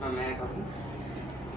May I come in?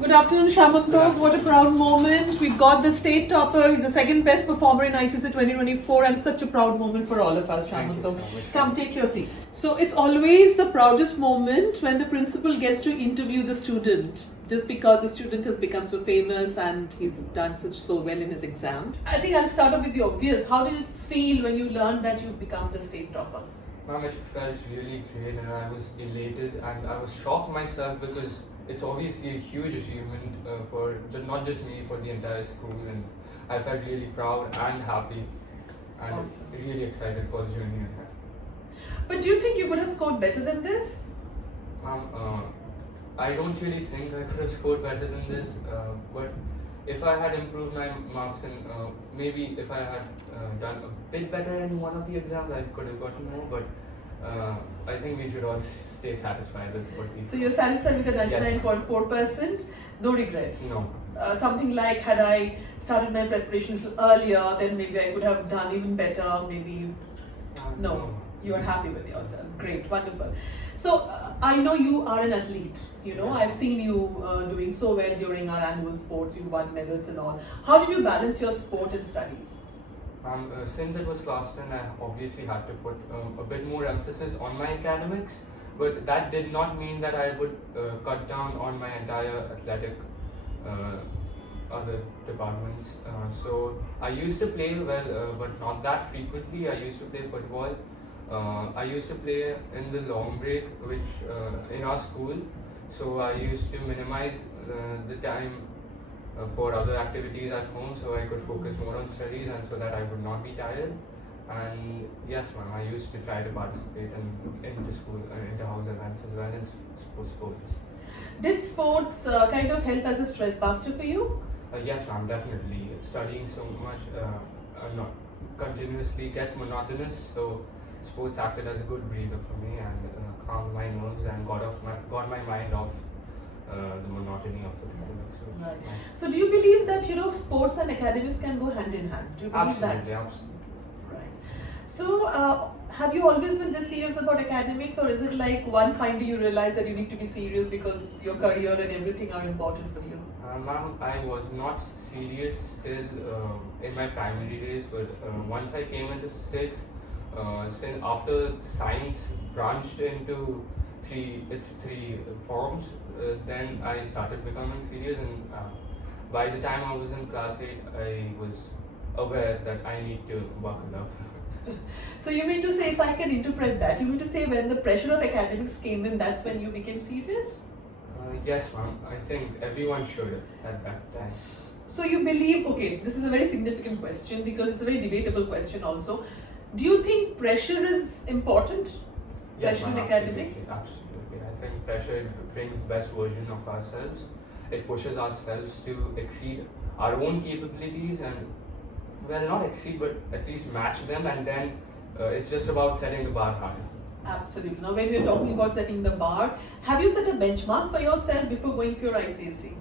Good afternoon, Syamontak. Good afternoon. What a proud moment. We've got the state topper. He's the second best performer in ICSE 2024 and such a proud moment for all of us, Thank you Syamontak. so much. Come, take your seat. So it's always the proudest moment when the principal gets to interview the student, just because the student has become so famous and he's done so well in his exams. I think I'll start off with the obvious. How did it feel when you learned that you've become the state topper? Ma'am, it felt really great and I was elated and I was shocked myself because it's obviously a huge achievement for not just me, for the entire school, and I felt really proud and happy and Awesome. really excited for the journey ahead. But do you think you could have scored better than this? Ma'am, I don't really think I could have scored better than this, but if I had improved my marks and maybe if I had done a bit better in one of the exams, I could have gotten more, but I think we should all stay satisfied with what we So you're satisfied with the Yes, ma'am. 99.4%? No regrets? No. Something like, had I started my preparation a little earlier, then maybe I could have done even better, maybe... No, you are happy with yourself. Great, wonderful. So I know you are an athlete, you know, Yes. I've seen you doing so well during our annual sports, you won medals and all. How did you balance your sport and studies? Since it was class 10, I obviously had to put a bit more emphasis on my academics, but that did not mean that I would cut down on my entire athletic other departments. So I used to play well, but not that frequently. I used to play football. I used to play in the long break, which in our school. So I used to minimize the time for other activities at home, so I could focus more on studies and so that I would not be tired. And yes, ma'am, I used to try to participate in the school, inter-house events as well in sports. Did sports kind of help as a stress buster for you? Yes, ma'am, definitely. Studying so much not continuously gets monotonous, so sports acted as a good breather for me and calmed my nerves and got my mind off the monotony of the academics. So, Right. yeah. So do you believe that, you know, sports and academics can go hand in hand? Do you believe Absolutely, that? absolutely. Right. So have you always been this serious about academics, or is it like one fine day you realize that you need to be serious because your career and everything are important for you? Ma'am, I was not serious till in my primary days, but once I came into sixth, since after science branched into three forms, then I started becoming serious, and by the time I was in class 8, I was aware that I need to buckle up. So you mean to say, if I can interpret that, you mean to say when the pressure of academics came in, that's when you became serious? Yes, ma'am. I think everyone should at that time. So you believe, okay, this is a very significant question because it's a very debatable question also. Do you think pressure is important? Yes, Pressure in ma'am, academics? absolutely. I think pressure brings the best version of ourselves. It pushes ourselves to exceed our own capabilities and, well, not exceed, but at least match them, and then it's just about setting the bar higher. Absolutely. Now, when we're talking about setting the bar, have you set a benchmark for yourself before going for your ICSE?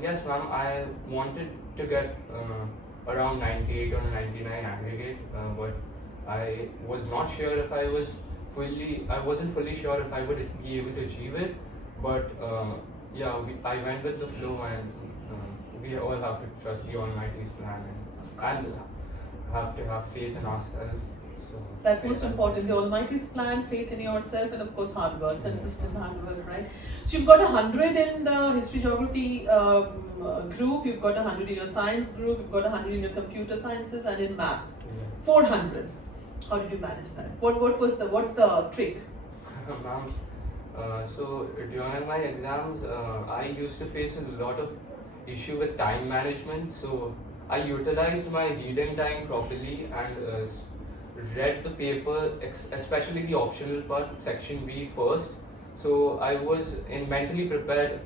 Yes, ma'am. I wanted to get around 98 or 99 aggregate, but I was not sure if I wasn't fully sure if I would be able to achieve it. But yeah, I went with the flow, and we all have to trust the Almighty's plan and have to have faith in ourselves. So That's most important. The Almighty's plan, faith in yourself, and of course hard work, consistent hard work, right? So you've got 100 in the history geography group, you've got 100 in your science group, you've got 100 in your computer sciences, and in math. Yeah. 400s. How did you manage that? What's the trick? Ma'am, so during my exams, I used to face a lot of issue with time management. So I utilized my reading time properly and read the paper, especially the optional part, section B first. So I was mentally prepared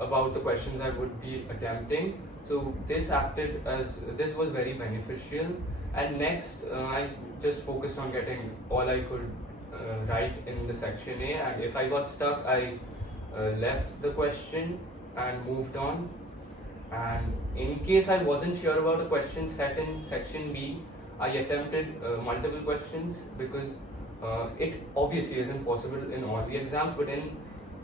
about the questions I would be attempting. So this was very beneficial. And next, I just focused on getting all I could right in the section A, and if I got stuck, I left the question and moved on. And in case I wasn't sure about a question set in section B, I attempted multiple questions because it obviously isn't possible in all the exams, but in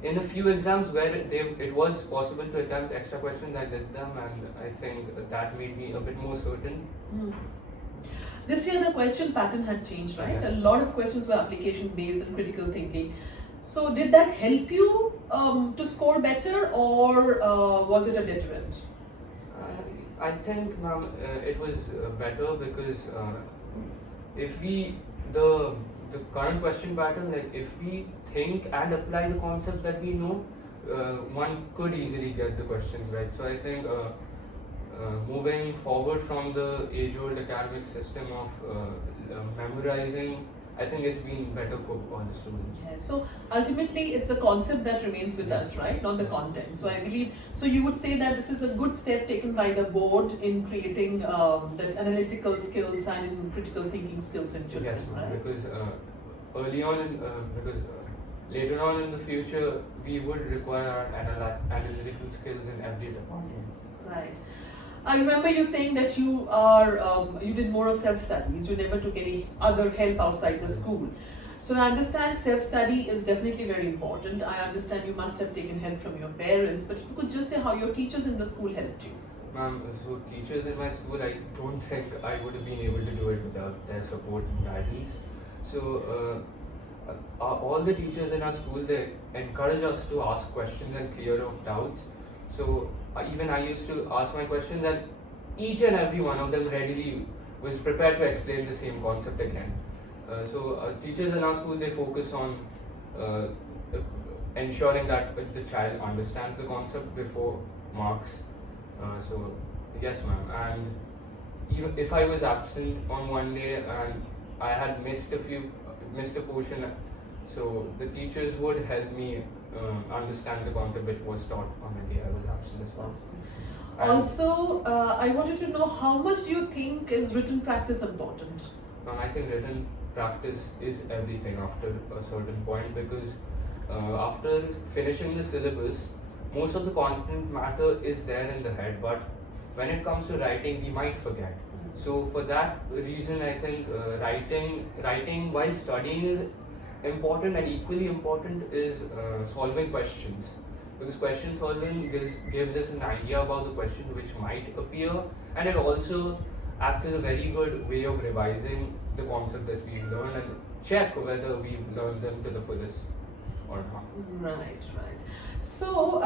in a few exams where it was possible to attempt extra questions, I did them, and I think that made me a bit more certain. This year the question pattern had changed, right? Yes. A lot of questions were application based and critical thinking. So did that help you to score better, or was it a deterrent? I think, ma'am, it was better because if the current question pattern, like if we think and apply the concepts that we know, one could easily get the questions right. So I think moving forward from the age-old academic system of memorizing, I think it's been better for all the students. Yeah, so ultimately it's the concept that remains with us, right? Not the content. So I believe, so you would say that this is a good step taken by the board in creating that analytical skills and in critical thinking skills in children, Yes, ma'am, right? because early on, because later on in the future, we would require analytical skills in every department. Right. I remember you saying that you are you did more of self-studies. You never took any other help outside the school. So I understand self-study is definitely very important. I understand you must have taken help from your parents, but if you could just say how your teachers in the school helped you. Ma'am, so teachers in my school, I don't think I would have been able to do it without their support and guidance. So all the teachers in our school, they encourage us to ask questions and clear up doubts. So even I used to ask my questions, and each and every one of them readily was prepared to explain the same concept again. So teachers in our school, they focus on ensuring that the child understands the concept before marks. So yes, ma'am. And even if I was absent on one day and I had missed a portion, so the teachers would help me understand the concept which was taught on the day I was absent as well. And Also, I wanted to know how much do you think is written practice important? I think written practice is everything after a certain point, because after finishing the syllabus, most of the content matter is there in the head, but when it comes to writing, we might forget. So for that reason, I think writing while studying is important, and equally important is solving questions, because question solving gives us an idea about the question which might appear, and it also acts as a very good way of revising the concept that we've learned and check whether we've learned them to the fullest or not. Right. So,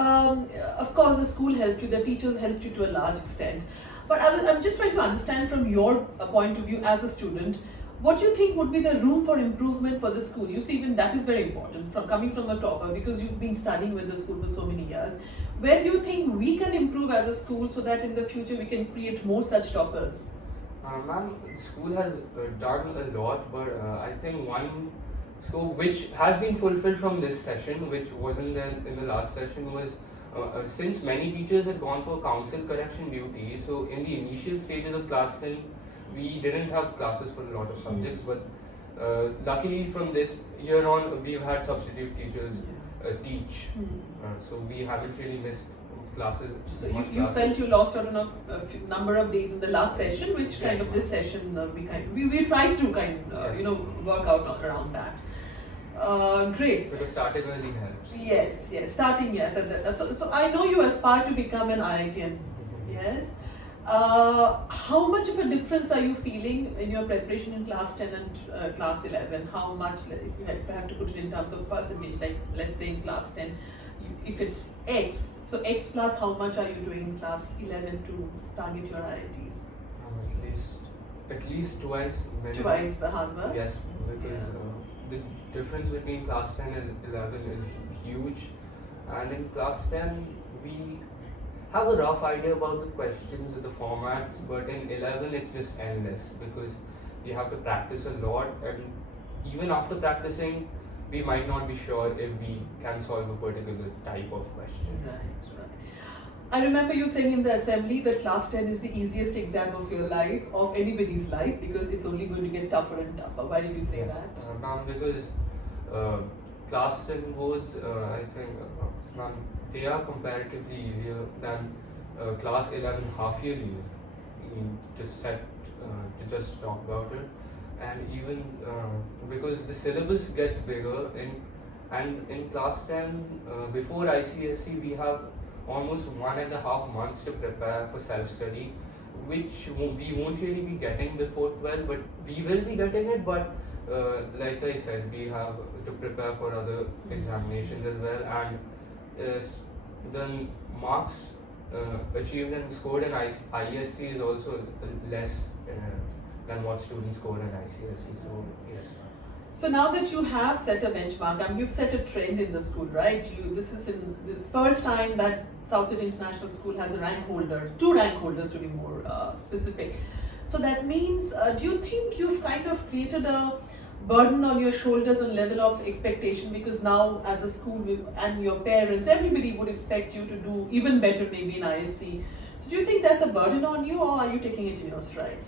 of course, the school helped you, the teachers helped you to a large extent. But I'm just trying to understand from your point of view as a student, what do you think would be the room for improvement for the school? You see, even that is very important, from coming from a topper, because you've been studying with the school for so many years. Where do you think we can improve as a school so that in the future we can create more such toppers? Ma'am, the school has done a lot, but I think one scope which has been fulfilled from this session, which wasn't there in the last session, was since many teachers had gone for council correction duty, so in the initial stages of class 10, we didn't have classes for a lot of subjects, but luckily from this year on, we've had substitute teachers teach, so we haven't really missed classes. So you felt you lost out on a number of days in the last session, which kind Yes, of this session we tried to Yes. Work out around that. Great. Because starting early helps. Yes, starting, yes. So I know you aspire to become an IITian. Yes. How much of a difference are you feeling in your preparation in class 10 and class 11? How much, if you have to put it in terms of percentage, like let's say in class 10, if it's X, so X plus how much are you doing in class 11 to target your IITs? At least twice. Minimum. Twice the hard work? Yes, because the difference between class 10 and 11 is huge, and in class 10 we have a rough idea about the questions, the formats, but in 11 it's just endless, because you have to practice a lot, and even after practicing we might not be sure if we can solve a particular type of question. Right. I remember you saying in the assembly that class 10 is the easiest exam of your life, of anybody's life, because it's only going to get tougher and tougher. Why did you say that? Ma'am, because class 10 boards, I think, ma'am, they are comparatively easier than class 11 half yearlies, to just talk about it. And even because the syllabus gets bigger in And in class 10, before ICSE, we have almost 1.5 months to prepare for self-study, which we won't really be getting before 12, but we will be getting it. But like I said, we have to prepare for other examinations as well, and the marks achieved and scored in ISC is also less than what students score in ICSE. So yes. So now that you have set a benchmark, you've set a trend in the school, right? This is in the first time that South Indian International School has a rank holder, 2 rank holders to be more specific. So that means, do you think you've kind of created a burden on your shoulders on level of expectation, because now as a school and your parents, everybody would expect you to do even better maybe in ISC. So do you think that's a burden on you, or are you taking it in your stride?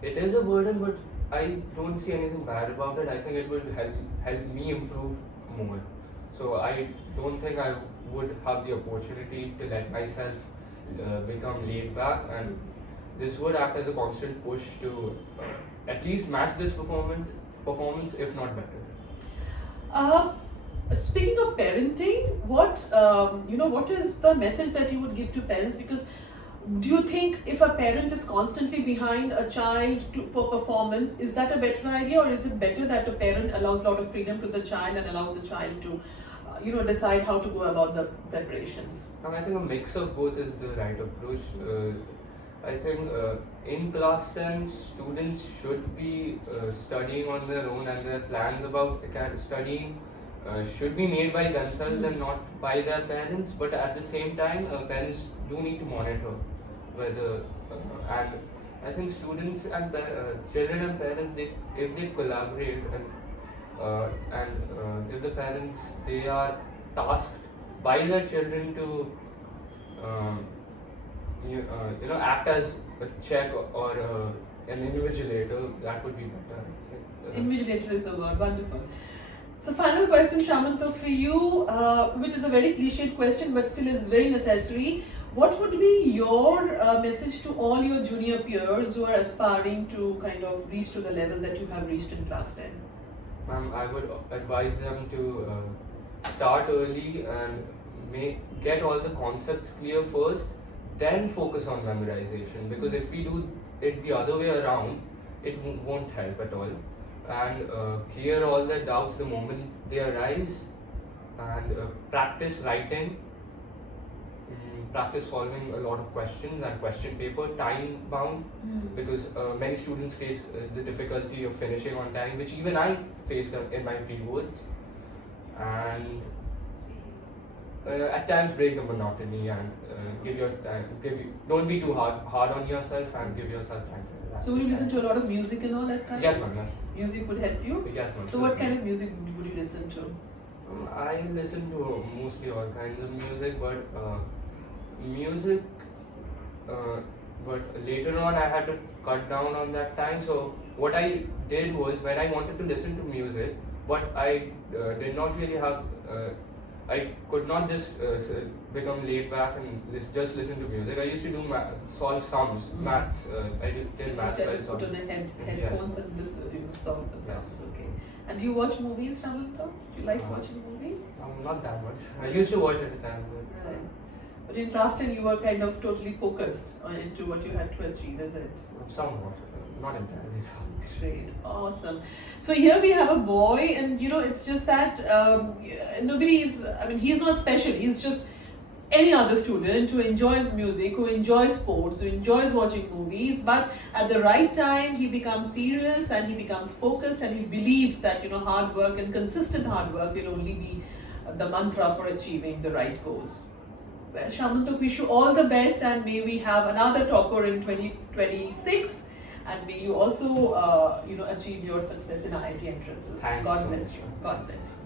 It is a burden, but I don't see anything bad about it. I think it will help me improve more. So I don't think I would have the opportunity to let myself become laid back, and this would act as a constant push to at least match this performance, if not better. Speaking of parenting, what is the message that you would give to parents? Because do you think if a parent is constantly behind a child for performance, is that a better idea, or is it better that a parent allows a lot of freedom to the child and allows the child to decide how to go about the preparations? I think a mix of both is the right approach. I think in class 10, students should be studying on their own, and their plans about studying should be made by themselves and not by their parents. But at the same time, parents do need to monitor whether, and I think students and children and parents, if they collaborate and if the parents, they are tasked by their children to act as a check or an invigilator, that would be better, I think. Invigilator is the word. Wonderful. So final question, Syamontak, for you, which is a very cliched question but still is very necessary. What would be your message to all your junior peers who are aspiring to kind of reach to the level that you have reached in class 10? I would advise them to start early and get all the concepts clear first, then focus on memorization, because if we do it the other way around, it won't help at all. And clear all the doubts the moment they arise, and practice writing, practice solving a lot of questions and question paper, time bound, because many students face the difficulty of finishing on time, which even I faced in my pre-boards. And at times break the monotony and don't be too hard on yourself, and give yourself time. So you listen to a lot of music and all that kind? Yes, ma'am. Music would help you? Yes, ma'am. So what kind of music would you listen to? I listen to mostly all kinds of music, but later on I had to cut down on that time. So what I did was, when I wanted to listen to music, but I did not really have, I could not just become laid back and just listen to music. I used to solve sums, maths. I did maths while solving. Put on headphones and listen, solve the sums. Okay. And do you watch movies, Syamontak? Do you like watching movies? Not that much. I used to watch at the time. Right. But in class 10, you were kind of totally focused into what you had to achieve, is it? Somewhat, not entirely. Great, awesome. So here we have a boy, and it's just that he's not special. He's just any other student who enjoys music, who enjoys sports, who enjoys watching movies, but at the right time he becomes serious and he becomes focused, and he believes that hard work and consistent hard work will only be the mantra for achieving the right goals. Well, Syamontak, wish you all the best, and may we have another topper in 2026, and may you also achieve your success in IIT entrances. Thank God you so bless much. you. God bless you.